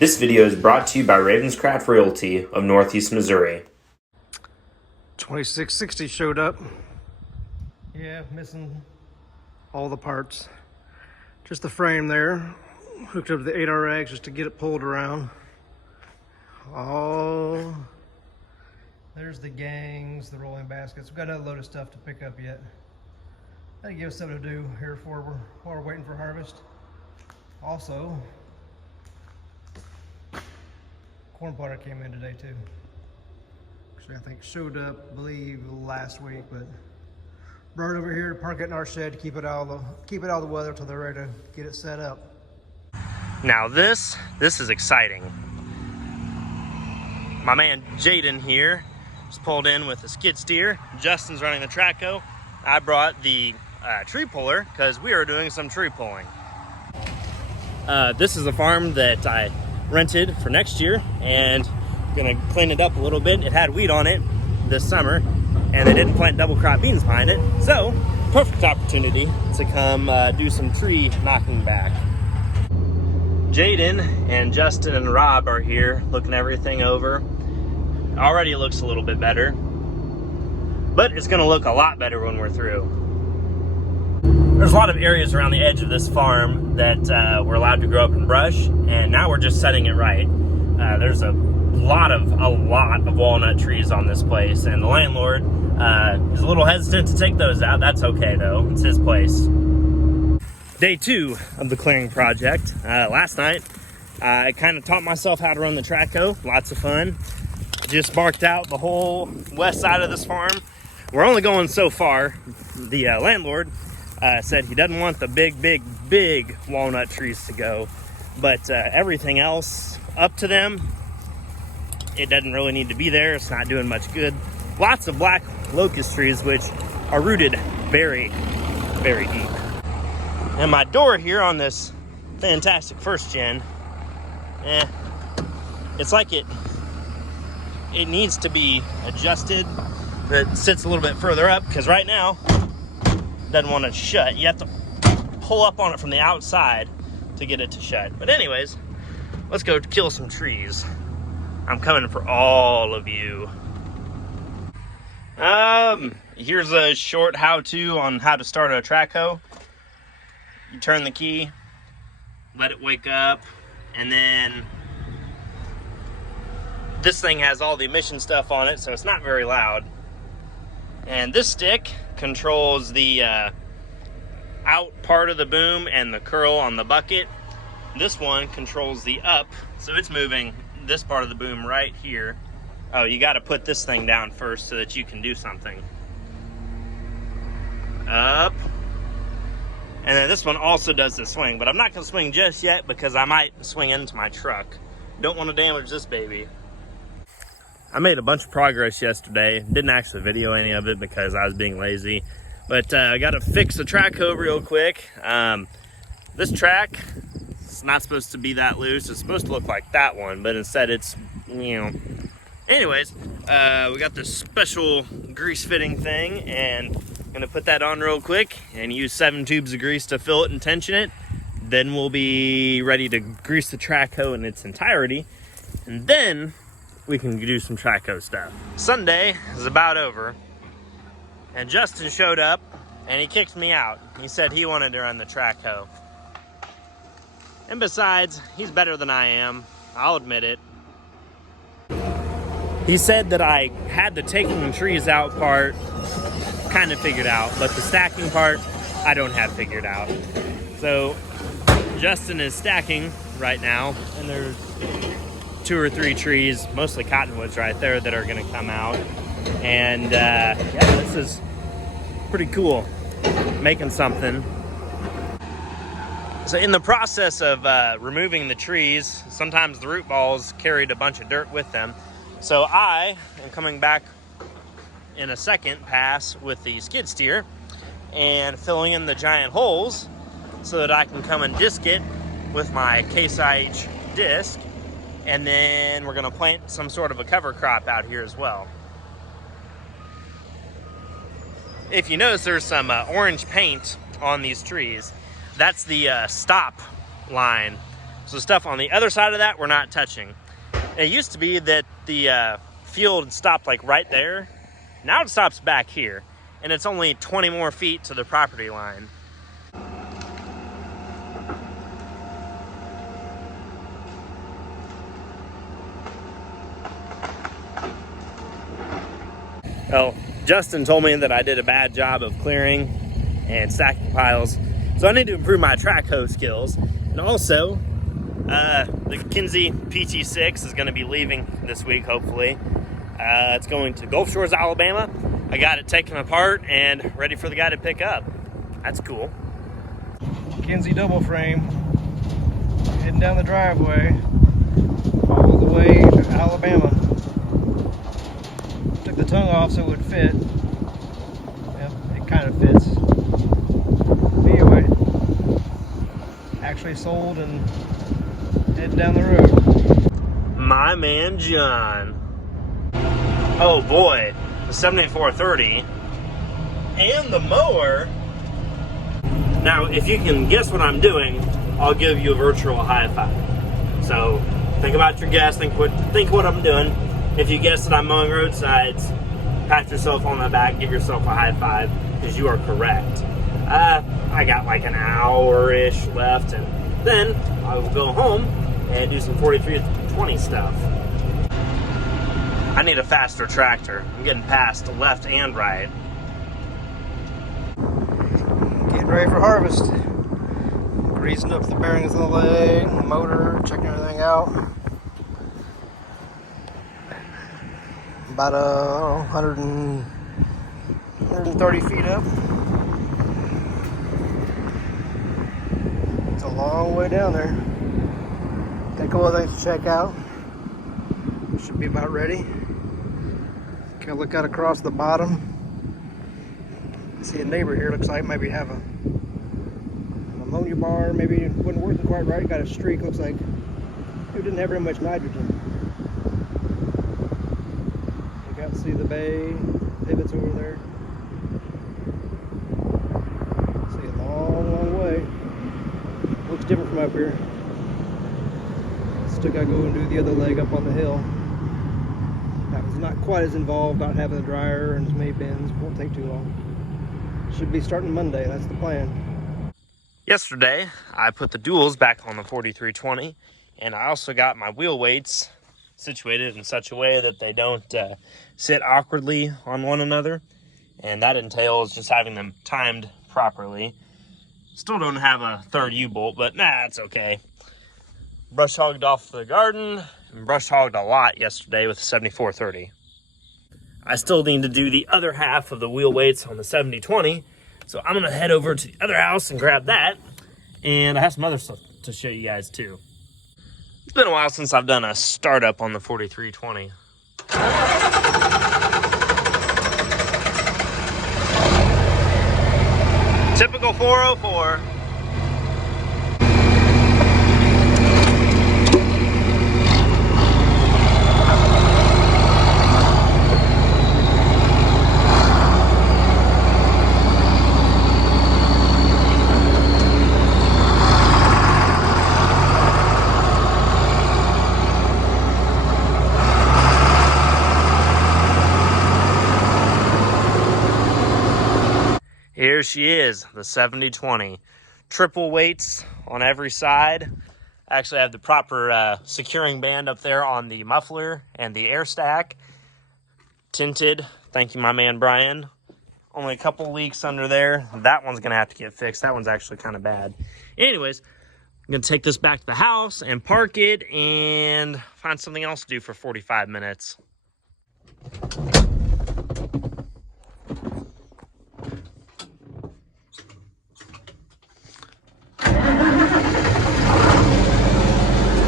This video is brought to you by Ravenscraft Realty of Northeast Missouri. 2660 showed up. Yeah, missing all the parts. Just the frame there. Hooked up to the 8RX just to get it pulled around. Oh, there's the gangs, the rolling baskets. We've got another load of stuff to pick up yet. That'll give us something to do here while we're waiting for harvest. Also, corn plotter came in today too. Actually, I think showed up, I believe, last week, but brought it over here to park it in our shed to keep it out of the weather till they're ready to get it set up. Now this is exciting. My man Jaden here was pulled in with a skid steer. Justin's running the Traco. I brought the tree puller because we are doing some tree pulling. This is a farm that I rented for next year and gonna clean it up a little bit. It had wheat on it this summer and they didn't plant double crop beans behind it. So perfect opportunity to come do some tree knocking back. Jaden and Justin and Rob are here looking everything over. Already looks a little bit better, but it's gonna look a lot better when we're through. There's a lot of areas around the edge of this farm that we're allowed to grow up in brush, and now we're just setting it right. There's a lot of walnut trees on this place, and the landlord is a little hesitant to take those out. That's okay though, it's his place. Day 2 of the clearing project. Last night, I kind of taught myself how to run the Traco. Lots of fun. Just marked out the whole west side of this farm. We're only going so far. The landlord said he doesn't want the big walnut trees to go, but everything else up to them, it doesn't really need to be there. It's not doing much good. Lots of black locust trees, which are rooted very deep. And my door here on this fantastic first gen, it's like it needs to be adjusted. It sits a little bit further up because right now it doesn't want to shut. You have to pull up on it from the outside to get it to shut. But anyways, let's go kill some trees. I'm coming for all of you. Here's a short how-to on how to start a Traco. You turn the key, let it wake up, and then this thing has all the emission stuff on it, so it's not very loud. And this stick controls the out part of the boom and the curl on the bucket. This one controls the up, so it's moving this part of the boom right here. Oh, you got to put this thing down first so that you can do something. Up. And then this one also does the swing, but I'm not going to swing just yet because I might swing into my truck. Don't want to damage this baby. I made a bunch of progress yesterday. Didn't actually video any of it because I was being lazy. But I got to fix the Traco real quick. This track, it's not supposed to be that loose. It's supposed to look like that one, but instead it's, Anyways, we got this special grease fitting thing, and I'm gonna put that on real quick and use 7 tubes of grease to fill it and tension it. Then we'll be ready to grease the Traco in its entirety, and then we can do some Traco stuff. Sunday is about over, and Justin showed up and he kicked me out. He said he wanted to run the Traco. And besides, he's better than I am. I'll admit it. He said that I had the taking the trees out part kind of figured out, but the stacking part, I don't have figured out. So Justin is stacking right now, and there's 2 or 3 trees, mostly cottonwoods right there, that are gonna come out. And yeah, this is pretty cool, making something. So in the process of removing the trees, sometimes the root balls carried a bunch of dirt with them. So I am coming back in a second pass with the skid steer and filling in the giant holes so that I can come and disc it with my Case IH disc. And then we're gonna plant some sort of a cover crop out here as well. If you notice, there's some orange paint on these trees. That's the stop line. So stuff on the other side of that, we're not touching. It used to be that the field stopped like right there. Now it stops back here, and it's only 20 more feet to the property line. Well, Justin told me that I did a bad job of clearing and stacking piles, so I need to improve my track hoe skills. And also, the Kinze PT6 is going to be leaving this week, hopefully. It's going to Gulf Shores, Alabama. I got it taken apart and ready for the guy to pick up. That's cool. Kinze double frame, heading down the driveway, all the way to Alabama. Took the tongue off so it would fit. Yep, it kind of fits. Anyway, actually sold and heading down the road. My man John. Oh boy, the 7430 and the mower. Now, if you can guess what I'm doing, I'll give you a virtual high five. So think about your guess, think what I'm doing. If you guess that I'm mowing roadsides, pat yourself on the back, give yourself a high five, because you are correct. I got like an hour-ish left, and then I will go home and do some 4320 stuff. I need a faster tractor. I'm getting past left and right. Getting ready for harvest. Greasing up the bearings of the leg, the motor, checking everything out. About 130 feet up. It's a long way down there. Got a couple of things to check out. Should be about ready. Can I look out across the bottom? See a neighbor here, looks like maybe have an ammonia bar, maybe it wasn't working quite right. Got a streak, looks like it didn't have very much nitrogen. See the bay, pivots over there. See a long, long way. Looks different from up here. Still gotta go and do the other leg up on the hill. That was not quite as involved, not having a dryer and as many bins. Won't take too long. Should be starting Monday, that's the plan. Yesterday, I put the duals back on the 4320, and I also got my wheel weights situated in such a way that they don't sit awkwardly on one another, and that entails just having them timed properly. Still don't have a third U-bolt, but nah, it's okay. Brush hogged off the garden and brush hogged a lot yesterday with the 7430. I still need to do the other half of the wheel weights on the 7020, so I'm gonna head over to the other house and grab that, and I have some other stuff to show you guys too. It's been a while since I've done a startup on the 4320. Typical 404. Here she is, the 7020. Triple weights on every side. I actually have the proper securing band up there on the muffler and the air stack. Tinted, thank you my man Brian. Only a couple leaks under there. That one's gonna have to get fixed. That one's actually kind of bad. Anyways, I'm gonna take this back to the house and park it and find something else to do for 45 minutes.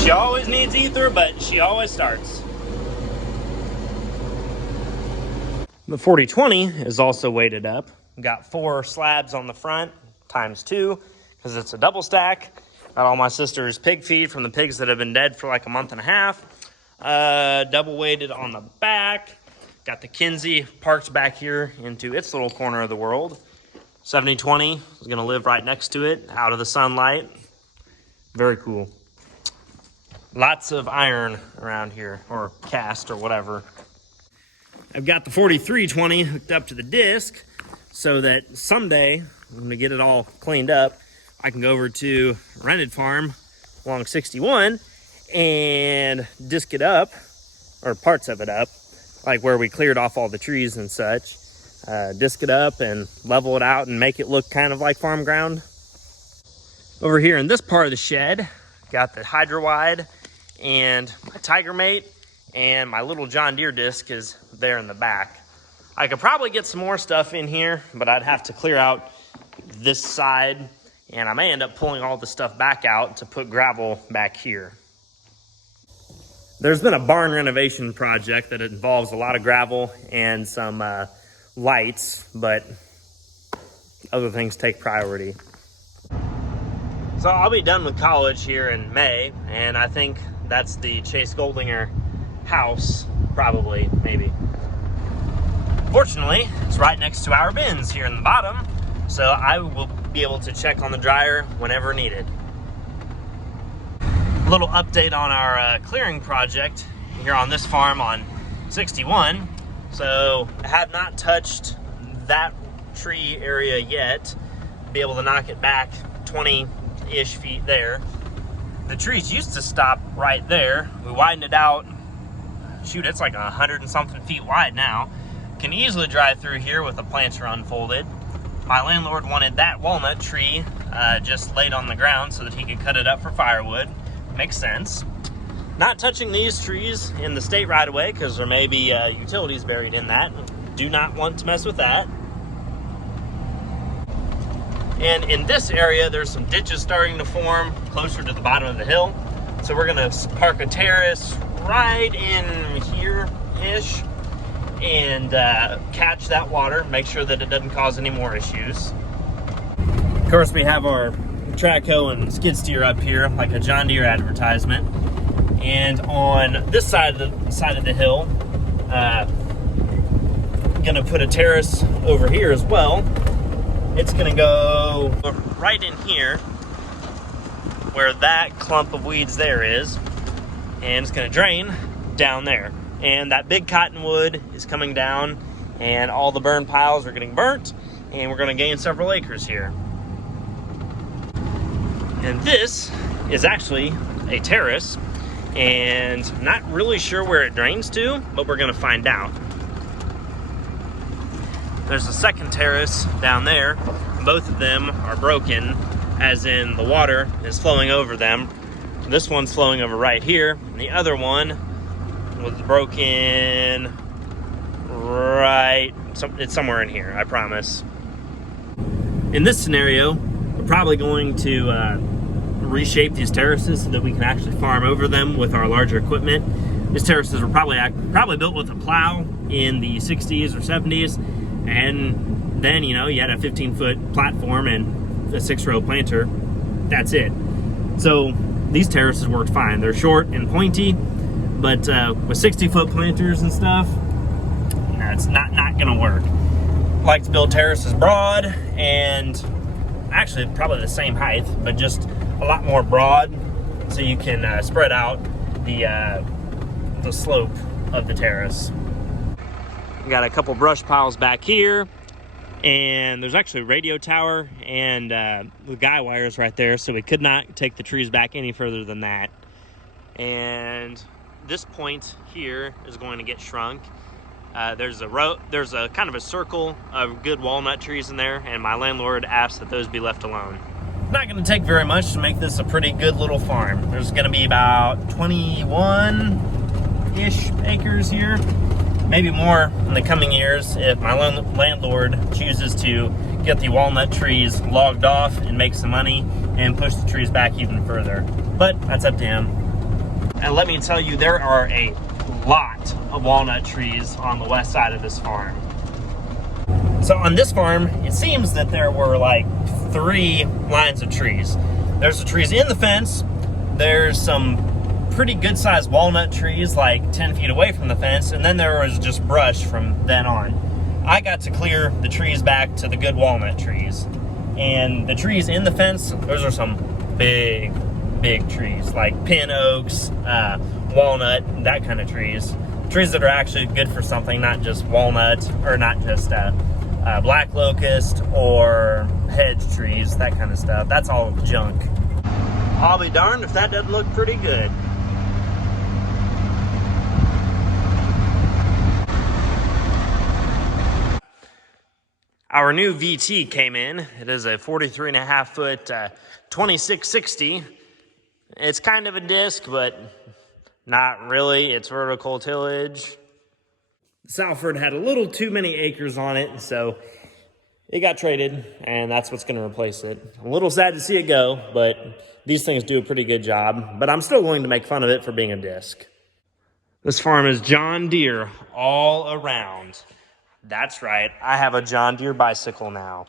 She always needs ether, but she always starts. The 4020 is also weighted up. Got 4 slabs on the front, ×2, because it's a double stack. Got all my sister's pig feed from the pigs that have been dead for like a month and a half. Double weighted on the back. Got the Kinze parked back here into its little corner of the world. 7020 is gonna live right next to it, out of the sunlight. Very cool. Lots of iron around here, or cast or whatever. I've got the 4320 hooked up to the disc so that someday, when we get it all cleaned up, I can go over to rented farm along 61 and disc it up, or parts of it up, like where we cleared off all the trees and such. Disc it up and level it out and make it look kind of like farm ground. Over here in this part of the shed, got the Hydro-Wide and my Tiger Mate, and my little John Deere disc is there in the back. I could probably get some more stuff in here, but I'd have to clear out this side, and I may end up pulling all the stuff back out to put gravel back here. There's been a barn renovation project that involves a lot of gravel and some lights, but other things take priority. So I'll be done with college here in May, and I think that's the Chase Goldinger house, probably, maybe. Fortunately, it's right next to our bins here in the bottom, so I will be able to check on the dryer whenever needed. A little update on our clearing project here on this farm on 61. So I have not touched that tree area yet. Be able to knock it back 20-ish feet there. The trees used to stop right there. We widened it out. Shoot, it's like 100 and something feet wide now. Can easily drive through here with a planter unfolded. My landlord wanted that walnut tree just laid on the ground so that he could cut it up for firewood. Makes sense. Not touching these trees in the state right away because there may be utilities buried in that. Do not want to mess with that. And in this area, there's some ditches starting to form closer to the bottom of the hill. So we're gonna park a terrace right in here-ish and catch that water, make sure that it doesn't cause any more issues. Of course, we have our track hoe and skid steer up here, like a John Deere advertisement. And on this side of the hill, gonna put a terrace over here as well. It's gonna go right in here where that clump of weeds there is, and it's gonna drain down there. And that big cottonwood is coming down, and all the burn piles are getting burnt, and we're gonna gain several acres here. And this is actually a terrace, and not really sure where it drains to, but we're gonna find out. There's a second terrace down there. Both of them are broken, as in the water is flowing over them. This one's flowing over right here, and the other one was broken right, it's somewhere in here, I promise. In this scenario, we're probably going to reshape these terraces so that we can actually farm over them with our larger equipment. These terraces were probably built with a plow in the 60s or 70s, and then, you know, you had a 15-foot platform and a 6-row planter. That's it. So these terraces worked fine. They're short and pointy, but with 60-foot planters and stuff, it's not gonna work. I like to build terraces broad and actually probably the same height, but just a lot more broad, so you can spread out the slope of the terrace. We got a couple brush piles back here, and there's actually a radio tower and the guy wires right there, so we could not take the trees back any further than that. And this point here is going to get shrunk. There's a kind of a circle of good walnut trees in there, and my landlord asked that those be left alone. Not going to take very much to make this a pretty good little farm. There's going to be about 21-ish acres here, maybe more in the coming years if my landlord chooses to get the walnut trees logged off and make some money and push the trees back even further. But that's up to him. And let me tell you, there are a lot of walnut trees on the west side of this farm. So on this farm, it seems that there were like 3 lines of trees. There's the trees in the fence. There's some pretty good sized walnut trees like 10 feet away from the fence, and then there was just brush from then on. I got to clear the trees back to the good walnut trees. And the trees in the fence, those are some big big trees, like pin oaks, walnut, that kind of trees. Trees that are actually good for something, not just walnut, or not just black locust or hedge trees, that kind of stuff. That's all junk. I'll be darned if that doesn't look pretty good. Our new VT came in. It is a 43.5 foot 2660. It's kind of a disc, but not really. It's vertical tillage. Salford had a little too many acres on it, so it got traded, and that's what's going to replace it. I'm a little sad to see it go, but these things do a pretty good job. But I'm still going to make fun of it for being a disc. This farm is John Deere all around. That's right, I have a John Deere bicycle now.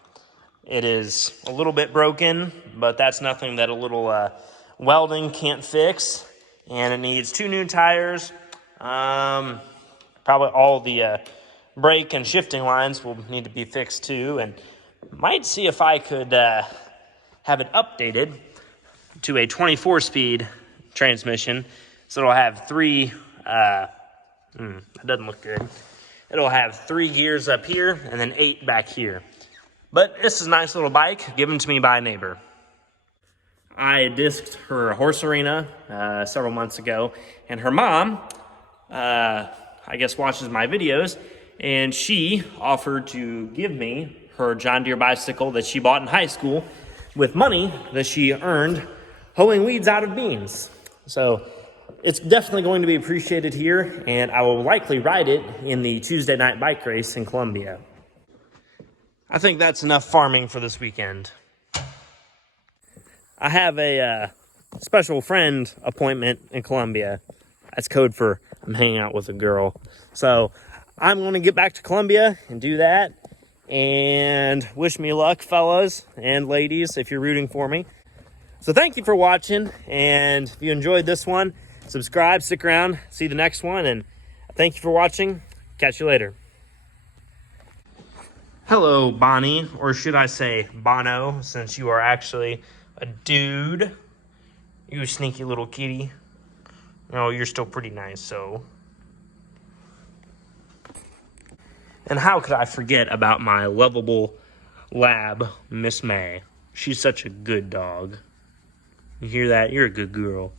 It is a little bit broken, but that's nothing that a little welding can't fix. And it needs 2 new tires. Probably all the brake and shifting lines will need to be fixed too. And might see if I could have it updated to a 24-speed transmission. So it'll have 3, that doesn't look good. It'll have 3 gears up here and then 8 back here. But this is a nice little bike given to me by a neighbor. I disked her horse arena several months ago, and her mom, I guess, watches my videos, and she offered to give me her John Deere bicycle that she bought in high school with money that she earned hoeing weeds out of beans. So it's definitely going to be appreciated here, and I will likely ride it in the Tuesday night bike race in Columbia. I think that's enough farming for this weekend. I have a special friend appointment in Columbia. That's code for I'm hanging out with a girl. So I'm going to get back to Columbia and do that. And wish me luck, fellas and ladies, if you're rooting for me. So thank you for watching. And if you enjoyed this one, subscribe, stick around, see the next one. And thank you for watching. Catch you later. Hello, Bonnie, or should I say Bono, since you are actually a dude. You sneaky little kitty. Oh, you're still pretty nice, so. And how could I forget about my lovable lab, Miss May? She's such a good dog. You hear that? You're a good girl.